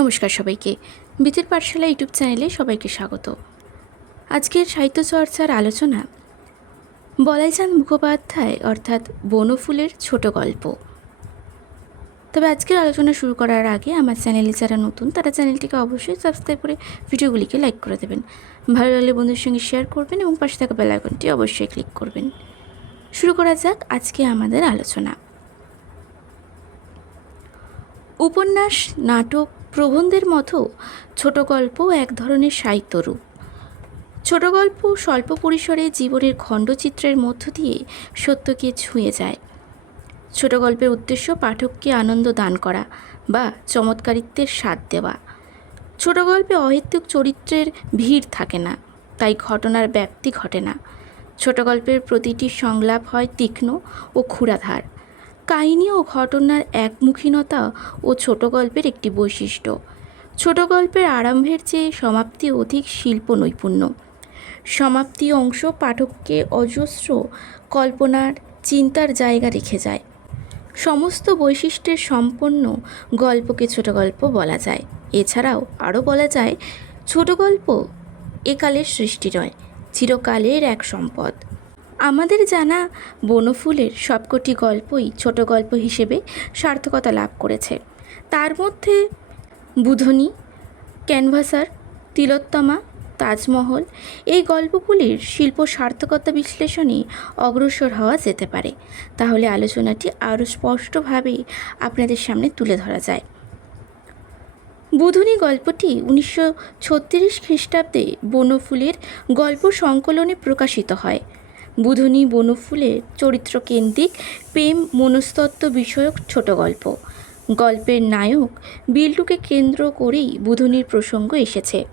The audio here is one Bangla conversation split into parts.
নমস্কার সবাইকে। বিতির পাঠশালা ইউটিউব চ্যানেলে সবাইকে স্বাগত। আজকের সাহিত্য চর্চার আলোচনা বলাইচাঁদ মুখোপাধ্যায় অর্থাৎ বনফুলের ছোট গল্প। তবে আজকের আলোচনা শুরু করার আগে আমার চ্যানেলে যারা নতুন, তারা চ্যানেলটিকে অবশ্যই সাবস্ক্রাইব করে ভিডিওগুলিকে লাইক করে দেবেন। ভালো লাগলে বন্ধুর সঙ্গে শেয়ার করবেন এবং পাশে থাকা বেল আইকনটি অবশ্যই ক্লিক করবেন। শুরু করা যাক আজকে আমাদের আলোচনা। উপন্যাস, নাটক প্রবন্ধের মতো ছোট গল্প এক ধরনের সাহিত্যরূপ ছোট গল্প স্বল্প পরিসরে জীবনের খণ্ডচিত্রের মধ্য দিয়ে সত্যকে ছুঁয়ে যায়। ছোট গল্পের উদ্দেশ্য পাঠককে আনন্দ দান করা বা চমৎকারিত্বের স্বাদ দেওয়া। ছোট গল্পে অহেতুক চরিত্রের ভিড় থাকে না, তাই ঘটনার ব্যাপ্তি ঘটে না। ছোট গল্পের প্রতিটি সংলাপ হয় তীক্ষ্ণ ও ক্ষুরাধার। কাহিনী ও ঘটনার একমুখীনতা ও ছোট গল্পের একটি বৈশিষ্ট্য। ছোট গল্পের আরম্ভের চেয়ে সমাপ্তি অধিক শিল্প নৈপুণ্য সমাপ্তি অংশ পাঠককে অজস্র কল্পনার, চিন্তার জায়গা রেখে যায়। সমস্ত বৈশিষ্ট্যের সম্পন্ন গল্পকে ছোট গল্প বলা যায়। এছাড়াও আরও বলা যায় ছোট গল্প একালের সৃষ্টি নয়, চিরকালের এক সম্পদ। আমাদের জানা বনফুলের সবকটি গল্পই ছোট গল্প হিসেবে সার্থকতা লাভ করেছে। তার মধ্যে বুধনি, ক্যানভাসার, তিলোত্তমা, তাজমহল এই গল্পগুলির শিল্প সার্থকতা বিশ্লেষণে অগ্রসর হওয়া যেতে পারে। তাহলে আলোচনাটি আরও স্পষ্টভাবে আপনাদের সামনে তুলে ধরা যায়। বুধনি গল্পটি উনিশশো ছত্রিশ খ্রিস্টাব্দে বনফুলের গল্প সংকলনে প্রকাশিত হয়। বুধনি বনফুলের চরিত্রকেন্দ্রিক প্রেম মনস্তত্ত্ব বিষয়ক ছোট গল্প। গল্পের নায়ক বিল্টুকে কেন্দ্র করেই বুধনির প্রসঙ্গ এসেছে।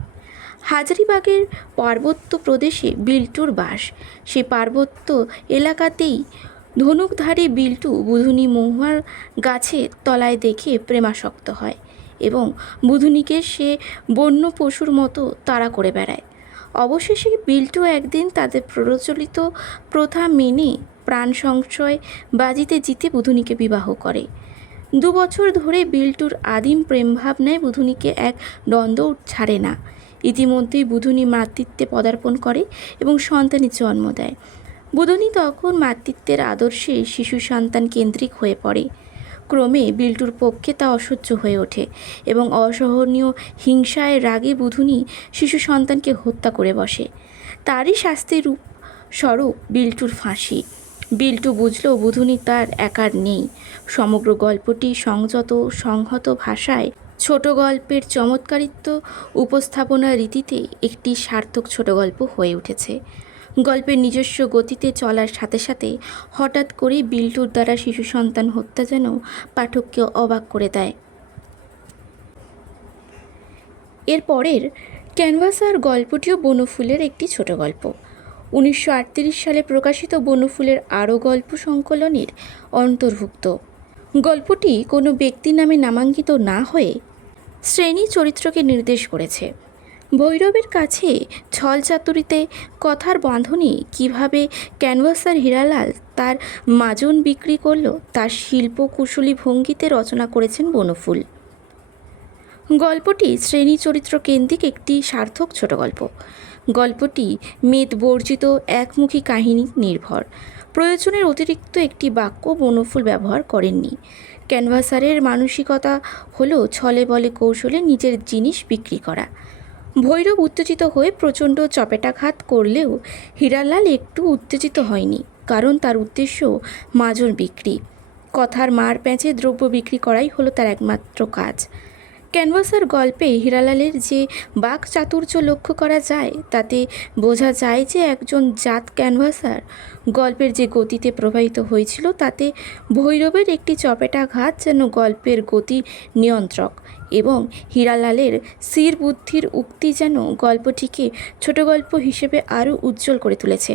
হাজারিবাগের পার্বত্য প্রদেশে বিল্টুর বাস। সে পার্বত্য এলাকাতেই ধনুকধারী বিল্টু বুধুনি মহুয়ার গাছের তলায় দেখে প্রেমাসক্ত হয় এবং বুধুনিকে সে বন্য পশুর মতো তাড়া করে বেড়ায়। অবশেষে বিল্টু একদিন তাদের প্রচলিত প্রথা মেনে প্রাণ সংশয় বাজিতে জিতে বুধুনিকে বিবাহ করে। দু বছর ধরে বিল্টুর আদিম প্রেমভাবনায় বুধুনিকে এক দ্বন্দ্ব ছাড়ে না। ইতিমধ্যেই বুধুনি মাতৃত্বে পদার্পণ করে এবং সন্তানের জন্ম দেয়। বুধুনি তখন মাতৃত্বের আদর্শে শিশু সন্তান কেন্দ্রিক হয়ে পড়ে। ক্রমে বিল্টুর পক্ষে তা অসহ্য হয়ে ওঠে এবং অসহনীয় হিংসায় রাগে বুধুনি শিশু সন্তানকে হত্যা করে বসে। তারই শাস্তির রূপ স্বরূপ বিল্টুর ফাঁসি। বিল্টু বুঝল বুধুনি তার একার নেই। সমগ্র গল্পটি সংযত, সংহত ভাষায় ছোট গল্পের চমৎকারিত্ব উপস্থাপনা রীতিতে একটি সার্থক ছোট গল্প হয়ে উঠেছে। গল্পের নিজস্ব গতিতে চলার সাথে সাথে হঠাৎ করেই বিল্টুর দ্বারা শিশু সন্তান হত্যা যেন পাঠককে অবাক করে দেয়। এর পরের ক্যানভাসার গল্পটিও বনফুলের একটি ছোট গল্প। উনিশশো আটত্রিশ সালে প্রকাশিত বনফুলের আরও গল্প সংকলনের অন্তর্ভুক্ত। গল্পটি কোনো ব্যক্তি নামে নামাঙ্কিত না হয়ে শ্রেণি চরিত্রকে নির্দেশ করেছে। ভৈরবের কাছে ছল চাতুরিতে কথার বাঁধনে কীভাবে ক্যানভাসার হীরালাল তার মাজন বিক্রি করল, তার শিল্প কুশলী ভঙ্গিতে রচনা করেছেন বনফুল। গল্পটি শ্রেণি চরিত্র কেন্দ্রিক একটি সার্থক ছোট গল্প। গল্পটি মেদ বর্জিত একমুখী কাহিনী নির্ভর। প্রয়োজনের অতিরিক্ত একটি বাক্য বনফুল ব্যবহার করেননি। ক্যানভাসারের মানসিকতা হলো ছলে বলে কৌশলে নিজের জিনিস বিক্রি করা। ভৈরব উত্তেজিত হয়ে প্রচণ্ড চপেটাঘাত করলেও হীরালাল একটু উত্তেজিত হয়নি, কারণ তার উদ্দেশ্য মাজন বিক্রি। কথার মার প্যাঁচে দ্রব্য বিক্রি করাই হলো তার একমাত্র কাজ। ক্যানভাসার গল্পে হীরালালের যে বাক চাতুর্য লক্ষ্য করা যায়, তাতে বোঝা যায় যে একজন জাত ক্যানভাসার গল্পের যে গতিতে প্রবাহিত হয়েছিল, তাতে ভৈরবের একটি চপেটাঘাত যেন গল্পের গতি নিয়ন্ত্রক এবং হীরালালের স্থির বুদ্ধির উক্তি যেন গল্পটিকে ছোট গল্প হিসেবে আরও উজ্জ্বল করে তুলেছে।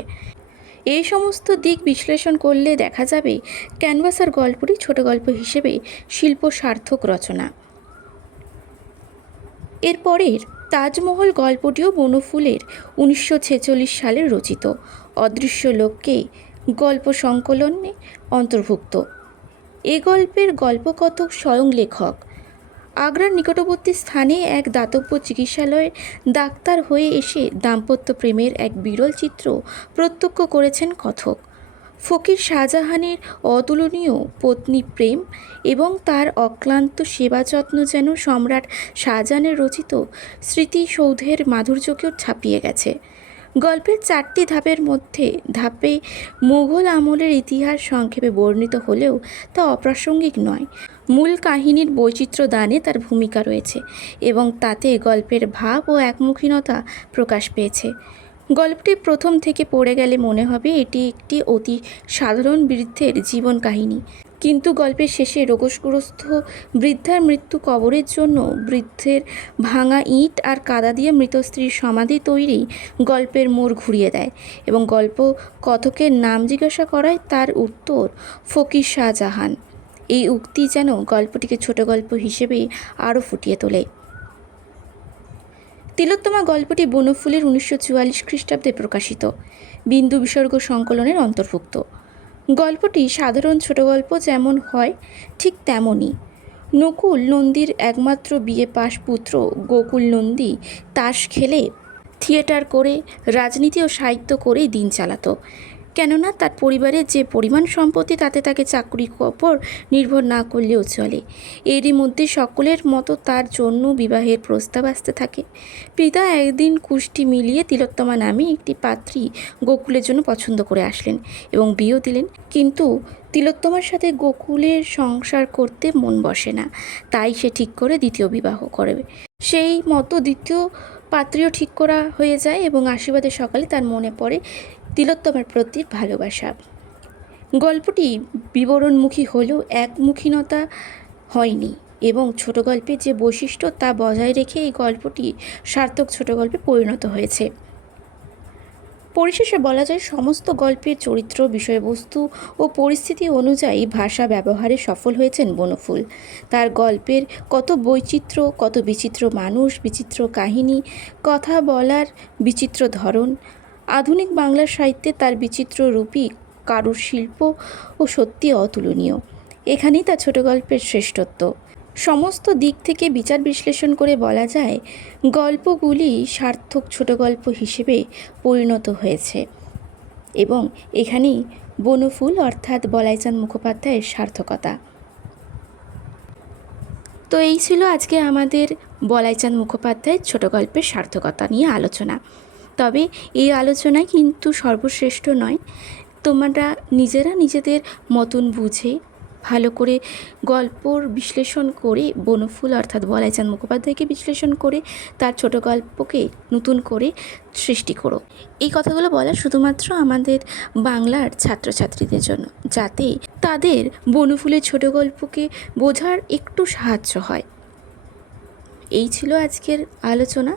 এই সমস্ত দিক বিশ্লেষণ করলে দেখা যাবে ক্যানভাসার গল্পটি ছোট গল্প হিসেবে শিল্প সার্থক রচনা। এরপরের তাজমহল গল্পটিও বনফুলের উনিশশো ছেচল্লিশ সালে রচিত। অদৃশ্য লোককে গল্প সংকলনে অন্তর্ভুক্ত। এ গল্পের গল্পকথক স্বয়ং লেখক। আগ্রার নিকটবর্তী স্থানে এক দাতব্য চিকিৎসালয়ে ডাক্তার হয়ে এসে দাম্পত্য প্রেমের এক বিরল চিত্র প্রত্যক্ষ করেছেন কথক। ফকির শাহজাহানের অতুলনীয় পত্নী প্রেম এবং তার অক্লান্ত সেবা যত্ন যেন সম্রাট শাহজাহানের রচিত স্মৃতিসৌধের মাধুর্যকেও ছাপিয়ে গেছে। গল্পের চারটি ধাপের মধ্যে ধাপে মুঘল আমলের ইতিহাস সংক্ষেপে বর্ণিত হলেও তা অপ্রাসঙ্গিক নয়। মূল কাহিনীর বৈচিত্র্য দানে তার ভূমিকা রয়েছে এবং তাতে গল্পের ভাব ও একমুখীনতা প্রকাশ পেয়েছে। গল্পটি প্রথম থেকে পড়ে গেলে মনে হবে এটি একটি অতি সাধারণ বৃদ্ধের জীবন কাহিনী। কিন্তু গল্পের শেষে রোগগ্রস্ত বৃদ্ধার মৃত্যু কবরের জন্য বৃদ্ধের ভাঙা ইট আর কাদা দিয়ে মৃত স্ত্রীর সমাধি তৈরি গল্পের মোড় ঘুরিয়ে দেয় এবং গল্প কথকের নাম জিজ্ঞাসা করায় তার উত্তর, ফকির শাহজাহান। এই উক্তি যেন গল্পটিকে ছোট গল্প হিসেবে আরও ফুটিয়ে তোলে। তিলোত্তমা গল্পটি বনফুলের উনিশশো চুয়াল্লিশ খ্রিস্টাব্দে প্রকাশিত। বিন্দু বিসর্গ সংকলনের অন্তর্ভুক্ত। গল্পটি সাধারণ ছোট গল্প যেমন হয় ঠিক তেমনই। নকুল নন্দীর একমাত্র বিয়ে পাশ পুত্র গোকুল নন্দী তাস খেলে থিয়েটার করে, রাজনীতি ও সাহিত্য করেই দিন চালাতো। কেননা তার পরিবারের যে পরিমাণ সম্পত্তি তাতে তাকে চাকরি কপর নির্ভর না করলেও চলে। এরই মধ্যে সকলের মতো তার জন্য বিবাহের প্রস্তাব আসতে থাকে। পিতা একদিন কুষ্টি মিলিয়ে তিলোত্তমা নামে একটি পাত্রী গোকুলের জন্য পছন্দ করে আসলেন এবং বিয়েও দিলেন। কিন্তু তিলোত্তমার সাথে গোকুলের সংসার করতে মন বসে না। তাই সে ঠিক করে দ্বিতীয় বিবাহ করবে। সেই মতো দ্বিতীয় পাত্রীও ঠিক করা হয়ে যায় এবং আশীর্বাদের সকালে তার মনে পড়ে তিলোত্তমার প্রতি ভালোবাসা। গল্পটি বিবরণমুখী হলেও একমুখীনতা হয়নি এবং ছোট গল্পের যে বৈশিষ্ট্য তা বজায় রেখে এই গল্পটি সার্থক ছোট গল্পে পরিণত হয়েছে। পরিশেষে বলা যায়, সমস্ত গল্পের চরিত্র, বিষয়বস্তু ও পরিস্থিতি অনুযায়ী ভাষা ব্যবহারে সফল হয়েছেন বনফুল। তার গল্পের কত বৈচিত্র্য, কত বিচিত্র মানুষ, বিচিত্র কাহিনী, কথা বলার বিচিত্র ধরন আধুনিক বাংলা সাহিত্যে তার বিচিত্র রূপী কারুশিল্প ও সত্যি অতুলনীয়। এখানেই তার ছোট গল্পের শ্রেষ্ঠত্ব। সমস্ত দিক থেকে বিচার বিশ্লেষণ করে বলা যায়, গল্পগুলি সার্থক ছোট গল্প হিসেবে পরিণত হয়েছে এবং এখানেই বনফুল অর্থাৎ বলাইচাঁদ মুখোপাধ্যায়ের সার্থকতা। তো এই ছিল আজকে আমাদের বলাইচাঁদ মুখোপাধ্যায়ের ছোট গল্পের সার্থকতা নিয়ে আলোচনা। তবে এই আলোচনায় কিন্তু সর্বশ্রেষ্ঠ নয়। তোমরা নিজেরা নিজেদের মতন বুঝে, ভালো করে গল্পর বিশ্লেষণ করে, বনফুল অর্থাৎ বলাইচাঁদ মুখোপাধ্যায়কে বিশ্লেষণ করে, তার ছোট গল্পকে নতুন করে সৃষ্টি করো। এই কথাগুলো বলা শুধুমাত্র আমাদের বাংলার ছাত্রছাত্রীদের জন্য, যাতে তাদের বনফুলের ছোট গল্পকে বোঝার একটু সাহায্য হয়। এই ছিল আজকের আলোচনা।